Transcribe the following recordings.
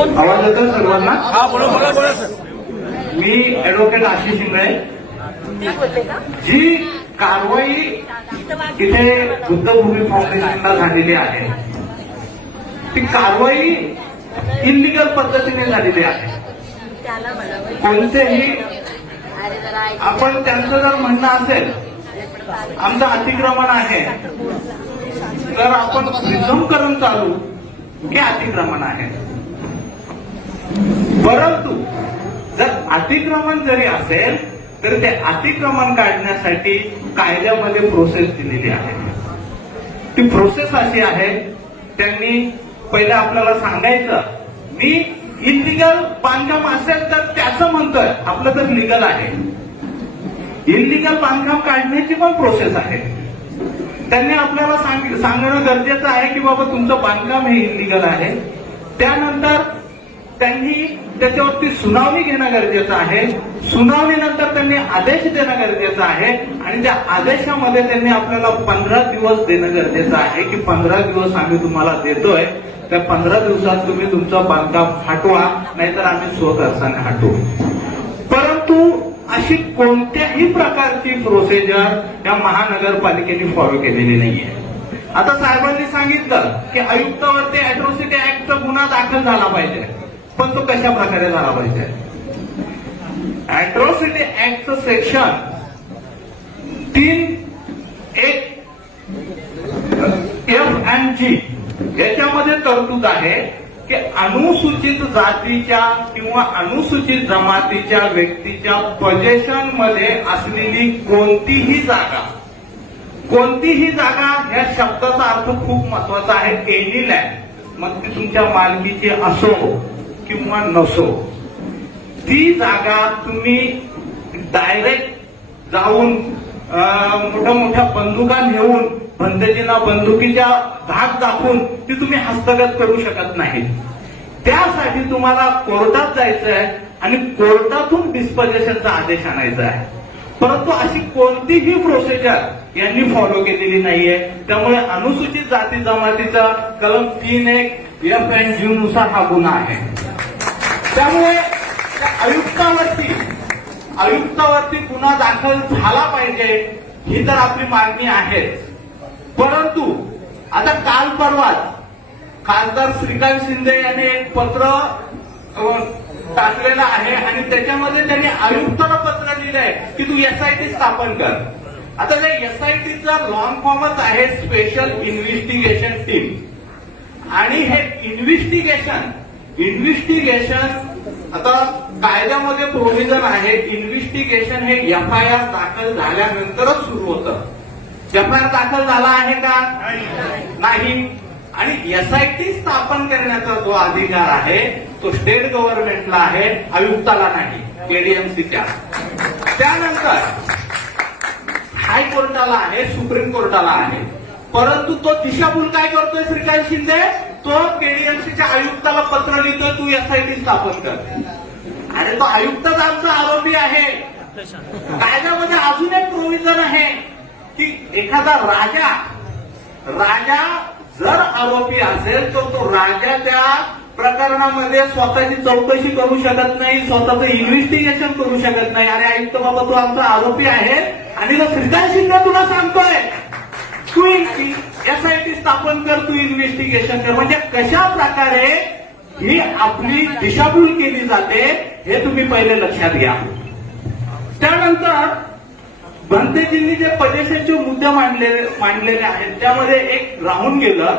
आवाज येतो सर्वांना? हा, बोला बोला बोला सर. मी ऍडव्होकेट आशिष इंगळे. जी कारवाई इथे बुद्धभूमी फाउंडेशनला झालेली आहे ती कारवाई इलिगल पद्धतीने झालेली आहे. कोणतेही आपण त्यांचं जर म्हणणं असेल आमचं अतिक्रमण आहे तर आपण रिझर्व करून चालू हे अतिक्रमण आहे. परंतु जर अतिक्रमण जरी असेल तर ते अतिक्रमण काढण्यासाठी कायद्यामध्ये प्रोसेस दिलेली आहे. ती प्रोसेस अशी आहे, त्यांनी पहिले आपल्याला सांगायचं मी इलिगल बांधकाम असेल तर त्याचं म्हणतोय, आपलं तर लिगल आहे. इलिगल बांधकाम काढण्याची पण प्रोसेस आहे. त्यांनी आपल्याला सांगणं गरजेचं आहे की बाबा तुमचं बांधकाम हे इलिगल आहे. त्यानंतर त्यांनी त्याच्यावरती सुनावणी घेणं गरजेचं आहे. सुनावणीनंतर त्यांनी आदेश देणं गरजेचं आहे आणि त्या आदेशामध्ये त्यांनी आपल्याला 15 दिवस देणं गरजेचं आहे की 15 दिवस आम्ही तुम्हाला देतोय, त्या 15 दिवसात तुम्ही तुमचं बांधकाम हटवा, नाहीतर आम्ही स्वखर्चाने हटवू. परंतु अशी कोणत्याही प्रकारची प्रोसिजर या महानगरपालिकेने फॉलो केलेली नाहीये. आता साहेबांनी सांगितलं की आयुक्तावरती अॅट्रॉसिटी ऍक्टचा गुन्हा दाखल झाला पाहिजे, पण तो कशा प्रकारे झाला पाहिजे? अॅट्रॉसिटी ऍक्टचं सेक्शन 3(1) F&G याच्यामध्ये तरतूद आहे की अनुसूचित जातीच्या किंवा अनुसूचित जमातीच्या व्यक्तीच्या पोझेशन मध्ये असलेली कोणतीही जागा या शब्दाचा अर्थ खूप महत्वाचा आहे. एनी लँड, मग ती तुमच्या मालकीची असो किंवा नसो, ती जागा तुम्ही डायरेक्ट जाऊन मोठ्या मोठ्या बंदुका घेऊन भंतेजींना बंदुकीच्या धाक दाखवून ती तुम्ही हस्तगत करू शकत नाही. त्यासाठी तुम्हाला कोर्टात जायचंय आणि कोर्टातून डिस्पोजेशनचा आदेश आणायचा आहे. परंतु अशी कोणतीही प्रोसिजर यांनी फॉलो केलेली नाहीये. त्यामुळे अनुसूचित जाती जमातीचा कलम 3(1) F&G नुसार हा गुन्हा आहे. त्यामुळे आयुक्तावरती गुन्हा दाखल झाला पाहिजे ही तर आपली मागणी आहे. परंतु आता काल परवा खासदार श्रीकांत शिंदे यांनी एक पत्र टाकलेलं आहे आणि त्याच्यामध्ये त्यांनी आयुक्ताला पत्र लिहिलंय की तू एसआयटी स्थापन कर. आता त्या एसआयटीचा लॉंग फॉर्मच आहे स्पेशल इन्व्हेस्टिगेशन टीम. आणि हे इन्व्हेस्टिगेशन आता कायद्यामध्ये प्रोव्हिजन आहे, इन्व्हेस्टिगेशन हे FIR दाखल झाल्यानंतरच सुरू होतं. FIR दाखल झाला आहे का? नाही. आणि एसआयटी स्थापन करण्याचा जो अधिकार आहे तो स्टेट गव्हर्नमेंटला आहे, आयुक्ताला नाही, केडीएमसीच्या. त्यानंतर हायकोर्टाला आहे, सुप्रीम कोर्टाला आहे. परंतु तो दिशाभूल काय करतोय श्रीकांत शिंदे? तो केडीएमसीच्या आयुक्ताला पत्र लिहितोय तू एसआयटी स्थापन कर. अरे तो आयुक्तच आमचा आरोपी आहे. कायद्यामध्ये अजून एक प्रोव्हिजन आहे की एखादा राजा जर आरोपी असेल तर तो राजा त्या प्रकरणामध्ये स्वतःची चौकशी करू शकत नाही, स्वतःचं इन्व्हेस्टिगेशन करू शकत नाही. अरे आयुक्त बाबा तू आमचा आरोपी आहे आणि तो श्रीकांत शिंदे तुला सांगतोय तू एसआयटी स्थापन कर, तू इन्व्हेस्टिगेशन कर. म्हणजे कशा प्रकारे ही आपली दिशाभूल केली जाते हे तुम्ही पहिले लक्षात घ्या. त्यानंतर भंतेजींनी जे पोझेशनचे मुद्दे मांडलेले आहेत त्यामध्ये एक राहून गेलं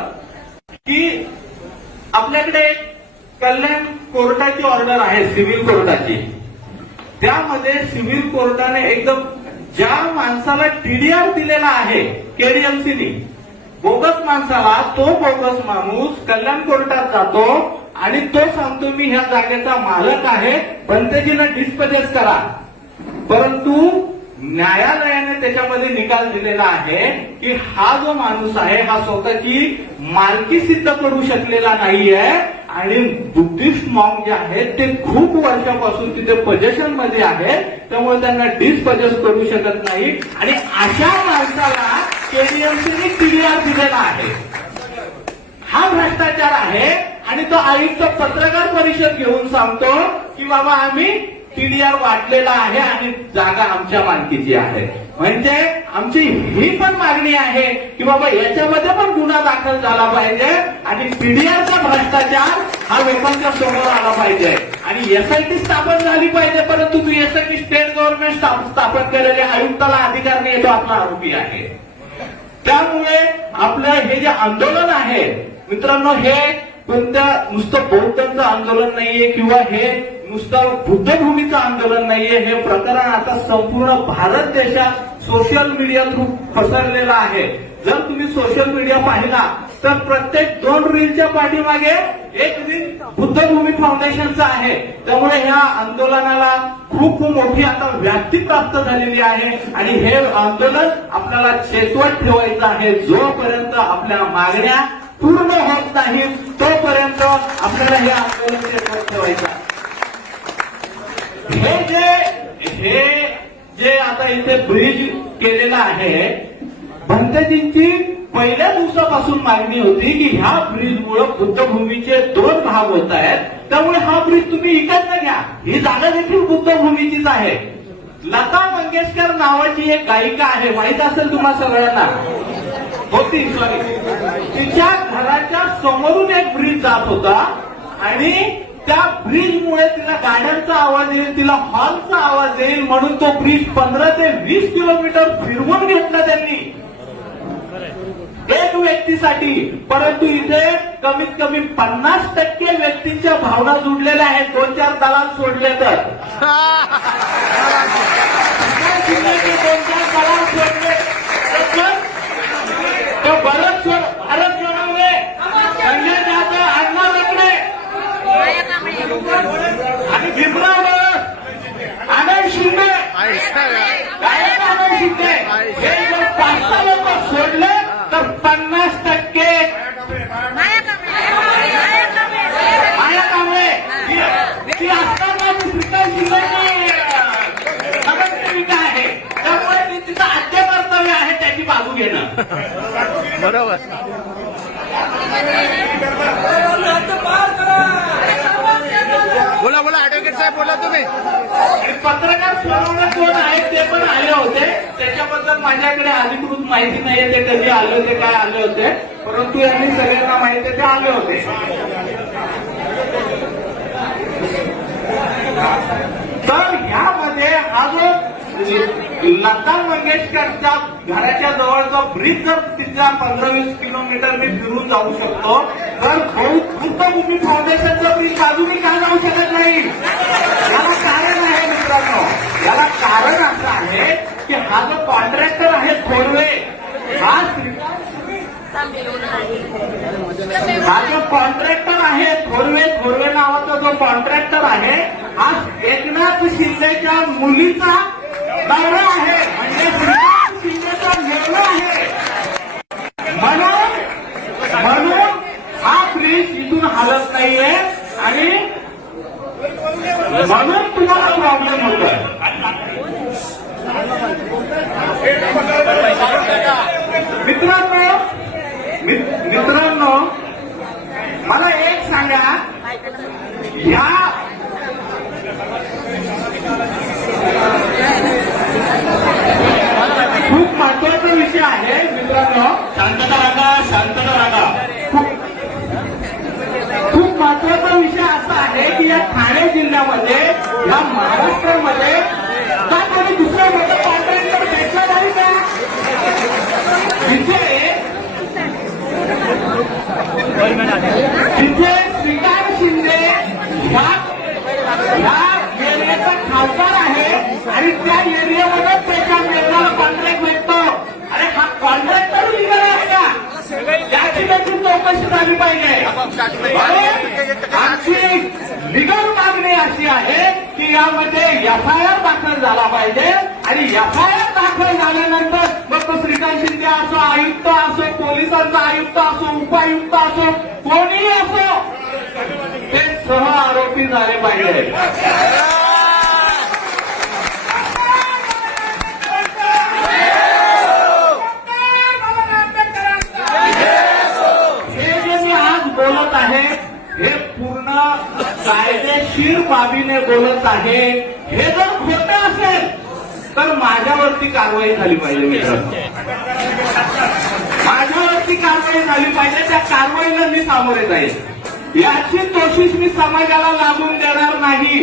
की आपल्याकडे कल्याण कोर्टाची ऑर्डर आहे, सिव्हिल कोर्टाची. त्यामध्ये सिव्हिल कोर्टाने एकदम ज्या माणसाला TDR दिलेला आहे केडीएमसीनी, बोगस माणसाला, तो बोगस माणूस कल्याण कोर्टात जातो आणि तो सांगतो मी ह्या जागेचा मालक आहे, भंतेजींना डिस्पोजेस करा. परंतु न्यायालयाने त्याच्यामध्ये निकाल दिलेला आहे की हा जो माणूस आहे हा स्वतःची मालकी सिद्ध करू शकलेला नाहीये आणि बुद्धिस्ट मॉन्क जे आहेत ते खूप वर्षापासून तिथे पोझिशन मध्ये आहेत, त्यामुळे त्यांना डिस्पोजेस करू शकत नाही. आणि अशा माणसाला केडीएमसीने TDR दिलेला आहे. हा भ्रष्टाचार आहे आणि तो आयुक्त पत्रकार परिषद घेऊन सांगतो की बाबा आम्ही TDR वाटलेला आहे आणि जागा आमच्या मालकीची आहे. म्हणजे आमची ही पण मागणी आहे की बाबा याच्यामध्ये पण गुन्हा दाखल झाला पाहिजे आणि TDRचा भ्रष्टाचार हा लोकांच्या समोर आला पाहिजे आणि SIT स्थापन झाली पाहिजे. परंतु तू SIT स्टेट गव्हर्नमेंट स्थापन केलेले आयुक्ताला अधिकार नाही, तो आपला आरोपी आहे. त्यामुळे आपलं हे जे आंदोलन आहे मित्रांनो, हे कोणत्या नुसतं बौद्धांचं आंदोलन नाहीये किंवा हे नुसतं बुद्धभूमीचं आंदोलन नाहीये. हे प्रकरण आता संपूर्ण भारत देशात सोशल मीडिया थ्रू पसरलेलं आहे. जर तुम्ही सोशल मीडिया पाहिला तर प्रत्येक 2 रीलच्या पाठीमागे एक रील बुद्धभूमी फाउंडेशनचा आहे. त्यामुळे ह्या आंदोलनाला खूप मोठी आता व्याप्ती प्राप्त झालेली आहे आणि हे आंदोलन आपल्याला चेतवत ठेवायचं आहे. जोपर्यंत आपल्या मागण्या पूर्ण होत नाहीत तोपर्यंत आपल्याला हे आंदोलन चेतवत ठेवायचं. हे जे आता इथे ब्रिज केलेलं आहे, भंतेजींची पहिल्या दिवसापासून मागणी होती की ह्या ब्रिजमुळे बुद्धभूमीचे 2 भाग होत आहेत, त्यामुळे हा ब्रिज तुम्ही इकडनं घ्या. ही जागा देखील बुद्धभूमीचीच आहे. लता मंगेशकर नावाची एक गायिका आहे, माहित असेल तुम्हा सगळ्यांना, होती सॉरी. तिच्या घराच्या समोरून एक ब्रिज जात होता आणि त्या ब्रिजमुळे तिला गाड्यांचा आवाज येईल, तिला हॉर्नचा आवाज येईल म्हणून तो ब्रिज 15 ते 20 किलोमीटर फिरवून घेतला त्यांनी एक व्यक्तीसाठी. परंतु इथे कमीत कमी 50% व्यक्तींच्या भावना जुडलेल्या आहेत. 2-4 दलाल सोडले तर 2-4 दलाल सोडले तो भारत सोडवले, संजय जाधव, अण्णा रकडे आणि भीमराव आनंद शिंदे, आनंद शिंदे हे जर 5 लोक सोडले तर 50% माया कांबळे ती असताना श्रीकांत शिंदेची नगरसेविका आहे. त्यामुळे ती तिचं आद्य कर्तव्य आहे त्याची बाजू घेणं. बरोबर. बोला बोला ऍडव्होकेट साहेब, बोला तुम्ही. पत्रकार सोडवणे कोण आहेत ते पण आले होते, त्याच्याबद्दल माझ्याकडे अधिकृत माहिती नाहीये ते कधी आले होते, काय आले होते, परंतु यांनी सगळ्यांना माहिती आहे ते आले होते. तर ह्यामध्ये हा जो लता मंगेशकरच्या घराच्या जवळचा ब्रिज जर तिथल्या 15-20 किलोमीटर मी फिरून जाऊ शकतो तर बुद्धभूमी फाउंडेशनचं ब्रिज बाजूने का जाऊ शकत नाही? याला कारण आहे मित्रांनो, याला कारण असं आहे की हा जो कॉन्ट्रॅक्टर आहे थोरवे, हा जो कॉन्ट्रॅक्टर आहे थोरवे नावाचा जो कॉन्ट्रॅक्टर आहे हा एकनाथ शिंदेच्या मुलीचा नवरा आहे, म्हणजे श्रीकांत शिंदेचा मुलगा आहे. म्हणून हा ब्रिज इथून हलत नाहीये आणि म्हणून तुम्हाला प्रॉब्लेम होतोय. मित्रांनो मला एक सांगा, ह्या खूप महत्वाचा विषय आहे मित्रांनो. शांतता राखा. खूप महत्वाचा विषय असा आहे की या ठाणे जिल्ह्यामध्ये, या महाराष्ट्रामध्ये का कोणी दुसरा मोठा कॉन्ट्रॅक्टर भेटला नाही का? तिथे श्रीकांत शिंदे ह्या एरियाचा खासदार आहे आणि त्या एरियामध्ये त्याच्या वेगळा कॉन्ट्रॅक्ट भेटतो. अरे हा कॉन्ट्रॅक्टर लिगल आहे का? त्याची देखील चौकशी झाली पाहिजे. आमची लिगल मागणी अशी आहे की यामध्ये FIR दाखल झाला पाहिजे आणि FIR दाखल झाल्यानंतर मग तो श्रीकांत शिंदे असो, आयुक्त असो, पोलिसांचा आयुक्त असो, उपायुक्त असो, कोणीही असो, ते सह आरोपी झाले पाहिजे. हे जे मी आज बोलत आहे हे पूर्ण कायदेशीर बाबीने बोलत आहे, हे जर खोटं असेल तर माझ्यावरती कारवाई झाली पाहिजे मित्रांनो. माझ्यावरती कारवाई झाली पाहिजे. त्या कारवाईला मी सामोरे जाईल. याची कोशिश मी समाजाला लागून देणार नाही.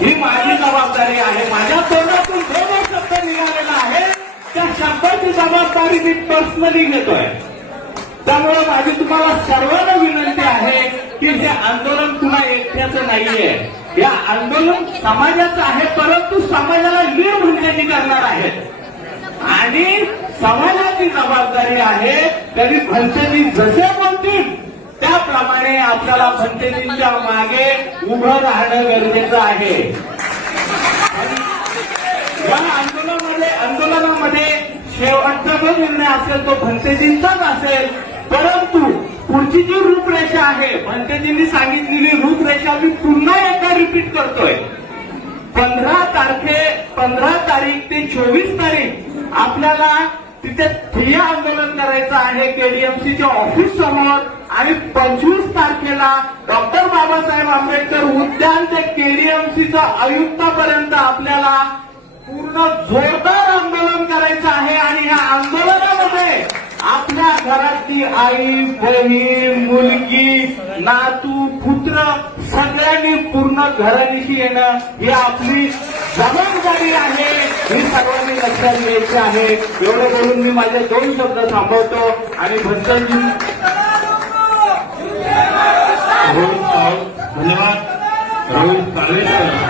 ही माझी जबाबदारी आहे. माझ्या तोंडातून जो शब्द निघालेला आहे त्या शब्दाची जबाबदारी मी पर्सनली घेतोय. त्यामुळे माझी तुम्हाला सर्वांना विनंती आहे की हे आंदोलन पुन्हा एकट्याचं नाहीये. या आंदोलन समाजाचं आहे, परंतु समाजाला निर्भंजनी करणार आहे आणि समाजाची जबाबदारी आहे. तरी भंतेजी जसे बोलतील त्याप्रमाणे आपल्याला भंतेजींच्या मागे उभं राहणं गरजेचं आहे. या आंदोलनामध्ये शेवटचा जो निर्णय असेल तो भंतेजींचाच असेल. परंतु पुढची जी रूपरेषा आहे, भंतेजींनी सांगितलेली रूपरेषा मी पुन्हा एकदा रिपीट करतोय. 15 तारीख ते 24 तारीख आपल्याला तिथे ठिय्या आंदोलन करायचं आहे केडीएमसीच्या ऑफिस समोर आणि 25 तारखेला डॉक्टर बाबासाहेब आंबेडकर उद्यान ते केडीएमसीचं आयुक्तापर्यंत आपल्याला पूर्ण जोरदार आंदोलन करायचं आहे. आणि या आंदोलनामध्ये आपल्या घरातली आई, बहीण, मुलगी, नातू, पुत्र सगळ्यांनी पूर्ण घरानिशी येणं ही आपली जबाबदारी आहे. ही सर्वांनी लक्षात घ्यायची आहे. एवढं बोलून मी माझे 2 शब्द थांबवतो आणि भंतेजी धन्यवाद. रोहित काळवेकर